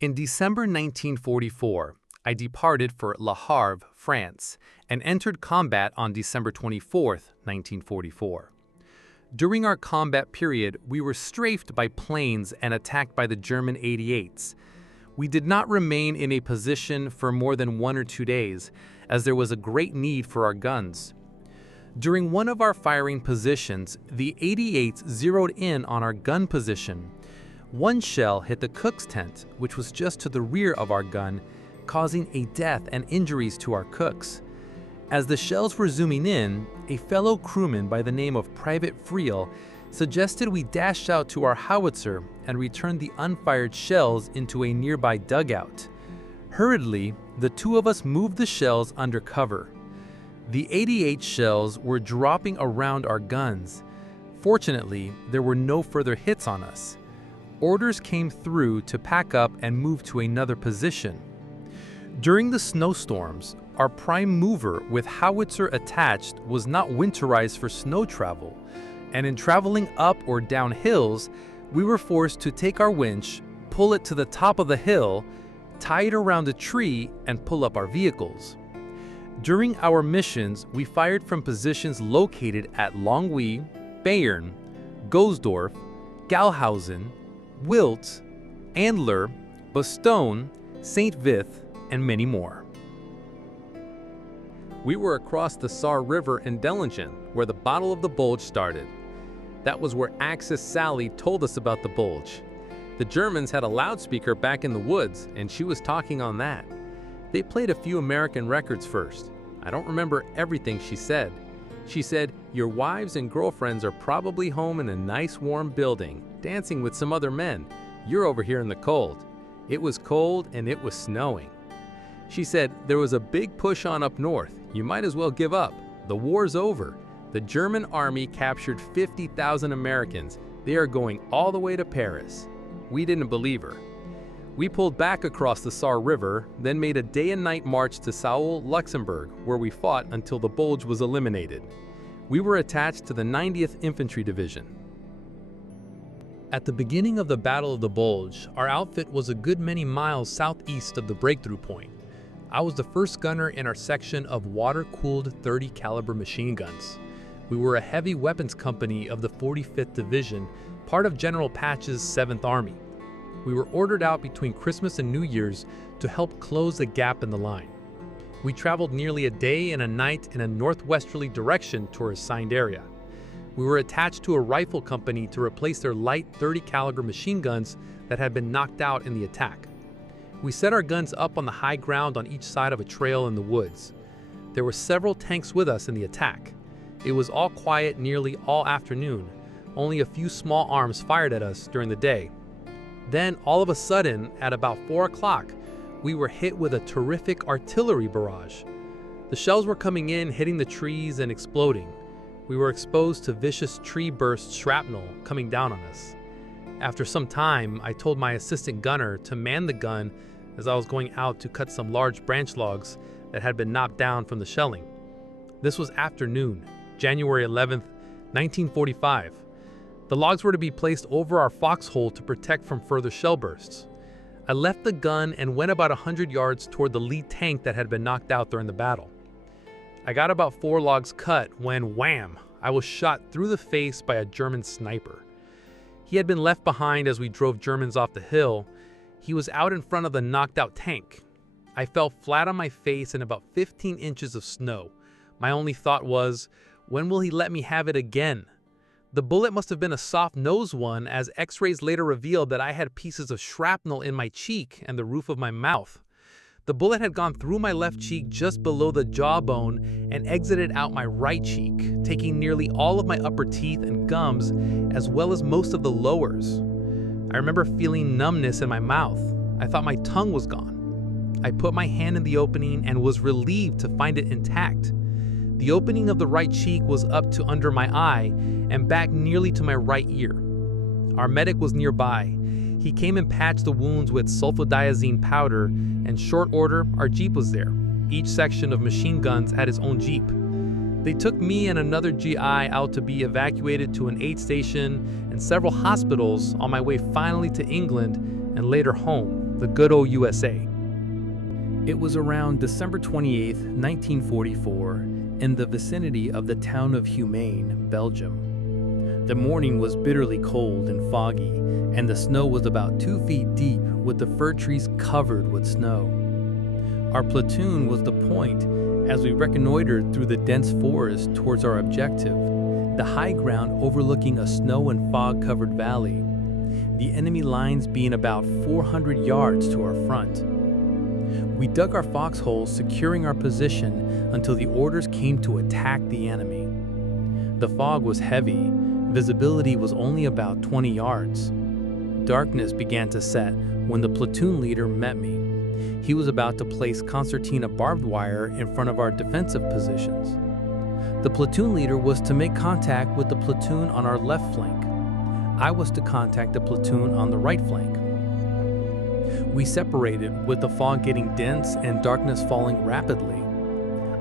In December 1944, I departed for Le Havre, France, and entered combat on December 24, 1944. During our combat period, we were strafed by planes and attacked by the German 88s. We did not remain in a position for more than 1 or 2 days, as there was a great need for our guns. During one of our firing positions, the 88s zeroed in on our gun position. One shell hit the cook's tent, which was just to the rear of our gun, causing a death and injuries to our cooks. As the shells were zooming in, a fellow crewman by the name of Private Friel suggested we dash out to our howitzer and return the unfired shells into a nearby dugout. Hurriedly, the two of us moved the shells under cover. The 88 shells were dropping around our guns. Fortunately, there were no further hits on us. Orders came through to pack up and move to another position. During the snowstorms, our prime mover with howitzer attached was not winterized for snow travel, and in traveling up or down hills, we were forced to take our winch, pull it to the top of the hill, tie it around a tree, and pull up our vehicles. During our missions, we fired from positions located at Longwy, Bayern, Gosdorf, Galhausen, Wilt, Andler, Bastogne, St. Vith, and many more. We were across the Saar River in Dellingen, where the Battle of the Bulge started. That was where Axis Sally told us about the Bulge. The Germans had a loudspeaker back in the woods, and she was talking on that. They played a few American records first. I don't remember everything she said. She said, "Your wives and girlfriends are probably home in a nice warm building, dancing with some other men. You're over here in the cold." It was cold and it was snowing. She said, "There was a big push on up north. You might as well give up. The war's over. The German army captured 50,000 Americans. They are going all the way to Paris." We didn't believe her. We pulled back across the Saar River, then made a day and night march to Saule, Luxembourg, where we fought until the Bulge was eliminated. We were attached to the 90th Infantry Division. At the beginning of the Battle of the Bulge, our outfit was a good many miles southeast of the breakthrough point. I was the first gunner in our section of water-cooled 30 caliber machine guns. We were a heavy weapons company of the 45th Division, part of General Patch's 7th Army. We were ordered out between Christmas and New Year's to help close the gap in the line. We traveled nearly a day and a night in a northwesterly direction to our assigned area. We were attached to a rifle company to replace their light 30 caliber machine guns that had been knocked out in the attack. We set our guns up on the high ground on each side of a trail in the woods. There were several tanks with us in the attack. It was all quiet nearly all afternoon. Only a few small arms fired at us during the day. Then, all of a sudden, at about 4 o'clock, we were hit with a terrific artillery barrage. The shells were coming in, hitting the trees and exploding. We were exposed to vicious tree burst shrapnel coming down on us. After some time, I told my assistant gunner to man the gun as I was going out to cut some large branch logs that had been knocked down from the shelling. This was afternoon, January 11th, 1945. The logs were to be placed over our foxhole to protect from further shell bursts. I left the gun and went about 100 yards toward the lead tank that had been knocked out during the battle. I got about 4 logs cut when, wham, I was shot through the face by a German sniper. He had been left behind as we drove Germans off the hill. He was out in front of the knocked out tank. I fell flat on my face in about 15 inches of snow. My only thought was, when will he let me have it again? The bullet must have been a soft-nosed one, as x-rays later revealed that I had pieces of shrapnel in my cheek and the roof of my mouth. The bullet had gone through my left cheek just below the jawbone and exited out my right cheek, taking nearly all of my upper teeth and gums, as well as most of the lowers. I remember feeling numbness in my mouth. I thought my tongue was gone. I put my hand in the opening and was relieved to find it intact. The opening of the right cheek was up to under my eye and back nearly to my right ear. Our medic was nearby. He came and patched the wounds with sulfodiazine powder, and short order, our Jeep was there. Each section of machine guns had its own Jeep. They took me and another GI out to be evacuated to an aid station and several hospitals on my way finally to England and later home. the good old USA. It was around December 28, 1944, in the vicinity of the town of Humaine, Belgium. The morning was bitterly cold and foggy, and the snow was about 2 feet deep with the fir trees covered with snow. Our platoon was the point as we reconnoitered through the dense forest towards our objective, the high ground overlooking a snow and fog-covered valley, the enemy lines being about 400 yards to our front. We dug our foxholes, securing our position until the orders came to attack the enemy. The fog was heavy. Visibility was only about 20 yards. Darkness began to set when the platoon leader met me. He was about to place concertina barbed wire in front of our defensive positions. The platoon leader was to make contact with the platoon on our left flank. I was to contact the platoon on the right flank. We separated with the fog getting dense and darkness falling rapidly.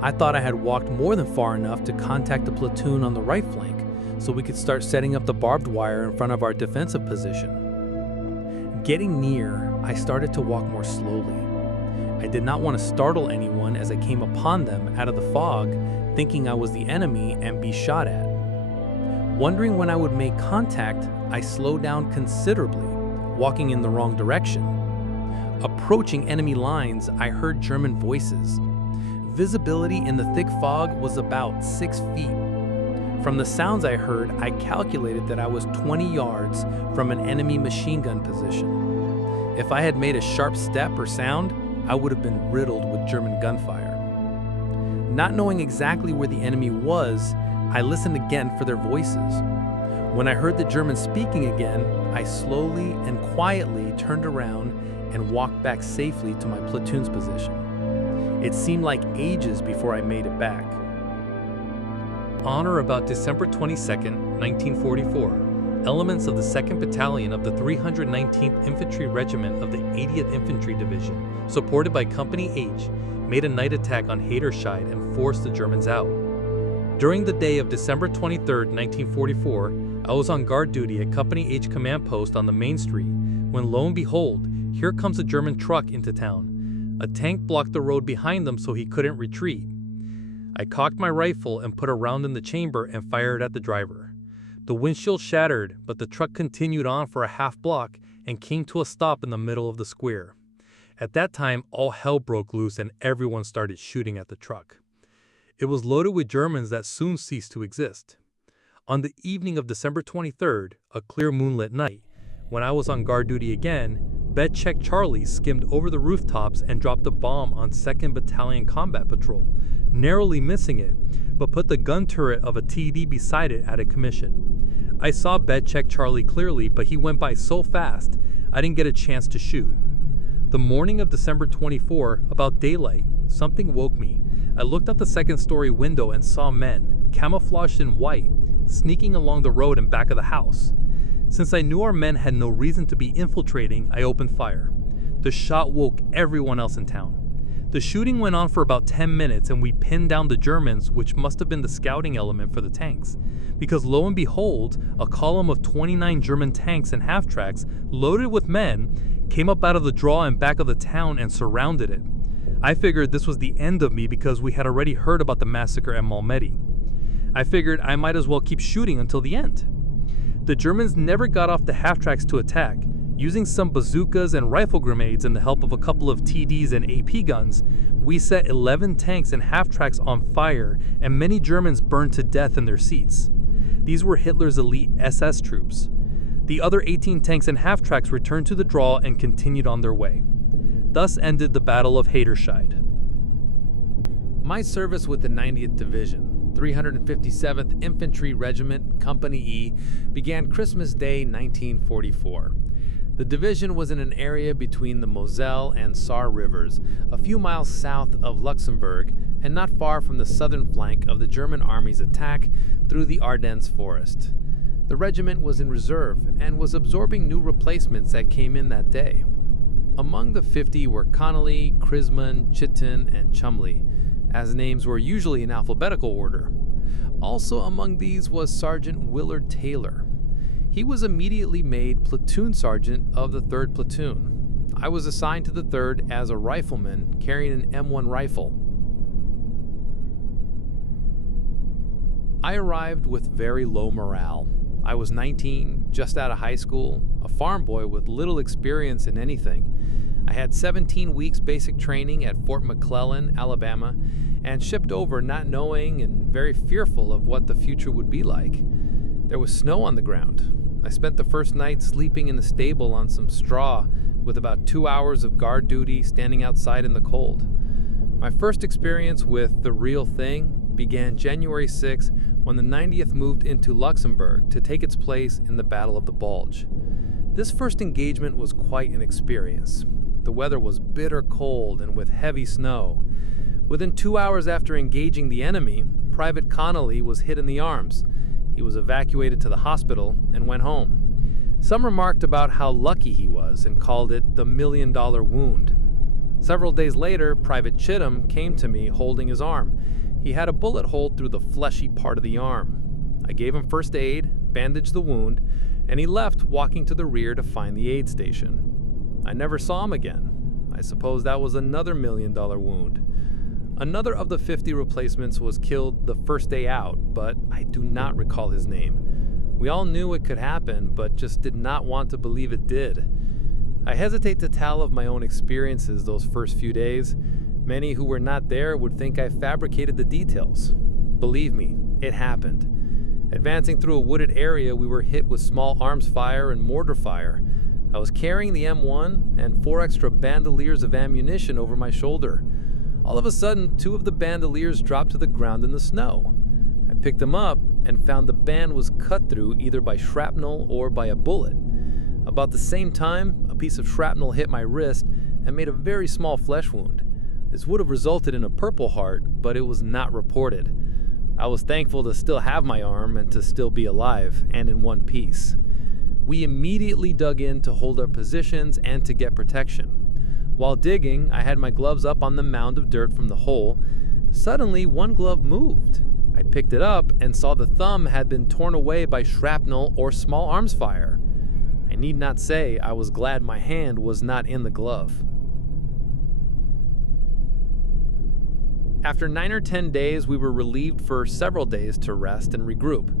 I thought I had walked more than far enough to contact the platoon on the right flank so we could start setting up the barbed wire in front of our defensive position. Getting near, I started to walk more slowly. I did not want to startle anyone as I came upon them out of the fog, thinking I was the enemy and be shot at. Wondering when I would make contact, I slowed down considerably, walking in the wrong direction. Approaching enemy lines, I heard German voices. Visibility in the thick fog was about 6 feet. From the sounds I heard, I calculated that I was 20 yards from an enemy machine gun position. If I had made a sharp step or sound, I would have been riddled with German gunfire. Not knowing exactly where the enemy was, I listened again for their voices. When I heard the Germans speaking again, I slowly and quietly turned around and walked back safely to my platoon's position. It seemed like ages before I made it back. On or about December 22nd, 1944, elements of the 2nd Battalion of the 319th Infantry Regiment of the 80th Infantry Division, supported by Company H, made a night attack on Hayterscheid and forced the Germans out. During the day of December 23, 1944, I was on guard duty at Company H command post on the main street, when lo and behold, here comes a German truck into town. A tank blocked the road behind them so he couldn't retreat. I cocked my rifle and put a round in the chamber and fired at the driver. The windshield shattered, but the truck continued on for a half block and came to a stop in the middle of the square. At that time, all hell broke loose and everyone started shooting at the truck. It was loaded with Germans that soon ceased to exist. On the evening of December 23rd, a clear moonlit night, when I was on guard duty again, Bed Check Charlie skimmed over the rooftops and dropped a bomb on 2nd Battalion Combat Patrol, narrowly missing it, but put the gun turret of a TD beside it out of commission. I saw Bed Check Charlie clearly, but he went by so fast, I didn't get a chance to shoot. The morning of December 24, about daylight, something woke me. I looked out the second-story window and saw men, camouflaged in white, sneaking along the road and back of the house. Since I knew our men had no reason to be infiltrating, I opened fire. The shot woke everyone else in town. The shooting went on for about 10 minutes and we pinned down the Germans, which must have been the scouting element for the tanks. Because lo and behold, a column of 29 German tanks and half-tracks, loaded with men, came up out of the draw and back of the town and surrounded it. I figured this was the end of me because we had already heard about the massacre at Malmedy. I figured I might as well keep shooting until the end. The Germans never got off the half-tracks to attack. Using some bazookas and rifle grenades and the help of a couple of TDs and AP guns, we set 11 tanks and half-tracks on fire and many Germans burned to death in their seats. These were Hitler's elite SS troops. The other 18 tanks and half-tracks returned to the draw and continued on their way. Thus ended the Battle of Hayterscheid. My service with the 90th Division, 357th Infantry Regiment, Company E, began Christmas Day 1944. The division was in an area between the Moselle and Saar rivers, a few miles south of Luxembourg, and not far from the southern flank of the German army's attack through the Ardennes forest. The regiment was in reserve and was absorbing new replacements that came in that day. Among the 50 were Connolly, Crisman, Chiton, and Chumley, as names were usually in alphabetical order. Also among these was Sergeant Willard Taylor. He was immediately made platoon sergeant of the 3rd Platoon. I was assigned to the 3rd as a rifleman carrying an M1 rifle. I arrived with very low morale. I was 19, just out of high school, a farm boy with little experience in anything. I had 17 weeks basic training at Fort McClellan, Alabama, and shipped over not knowing and very fearful of what the future would be like. There was snow on the ground. I spent the first night sleeping in the stable on some straw with about 2 hours of guard duty standing outside in the cold. My first experience with the real thing began January 6 when the 90th moved into Luxembourg to take its place in the Battle of the Bulge. This first engagement was quite an experience. The weather was bitter cold and with heavy snow. Within 2 hours after engaging the enemy, Private Connolly was hit in the arms. He was evacuated to the hospital and went home. Some remarked about how lucky he was and called it the $1 million wound. Several days later, Private Chittum came to me holding his arm. He had a bullet hole through the fleshy part of the arm. I gave him first aid, bandaged the wound, and he left, walking to the rear to find the aid station. I never saw him again. I suppose that was another $1 million wound. Another of the 50 replacements was killed the first day out, but I do not recall his name. We all knew it could happen, but just did not want to believe it did. I hesitate to tell of my own experiences those first few days. Many who were not there would think I fabricated the details. Believe me, it happened. Advancing through a wooded area, we were hit with small arms fire and mortar fire. I was carrying the M1 and 4 extra bandoliers of ammunition over my shoulder. All of a sudden, 2 of the bandoliers dropped to the ground in the snow. I picked them up and found the band was cut through either by shrapnel or by a bullet. About the same time, a piece of shrapnel hit my wrist and made a very small flesh wound. This would have resulted in a Purple Heart, but it was not reported. I was thankful to still have my arm and to still be alive and in one piece. We immediately dug in to hold our positions and to get protection. While digging, I had my gloves up on the mound of dirt from the hole. Suddenly, one glove moved. I picked it up and saw the thumb had been torn away by shrapnel or small arms fire. I need not say I was glad my hand was not in the glove. After 9 or 10 days, we were relieved for several days to rest and regroup.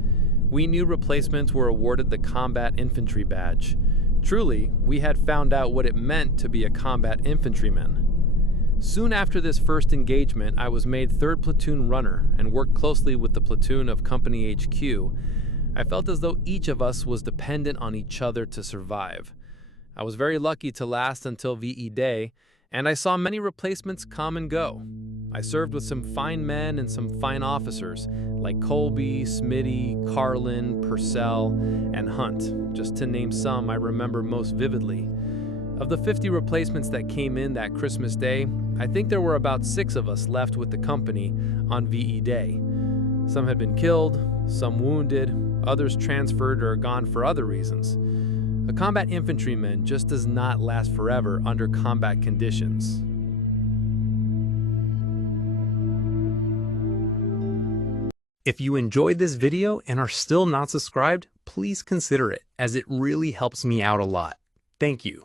We new replacements were awarded the Combat Infantry Badge. Truly, we had found out what it meant to be a combat infantryman. Soon after this first engagement, I was made 3rd Platoon Runner and worked closely with the platoon of Company HQ. I felt as though each of us was dependent on each other to survive. I was very lucky to last until VE Day, and I saw many replacements come and go. I served with some fine men and some fine officers, like Colby, Smitty, Carlin, Purcell, and Hunt, just to name some I remember most vividly. Of the 50 replacements that came in that Christmas Day, I think there were about 6 of us left with the company on VE Day. Some had been killed, some wounded, others transferred or gone for other reasons. A combat infantryman just does not last forever under combat conditions. If you enjoyed this video and are still not subscribed, please consider it, as it really helps me out a lot. Thank you.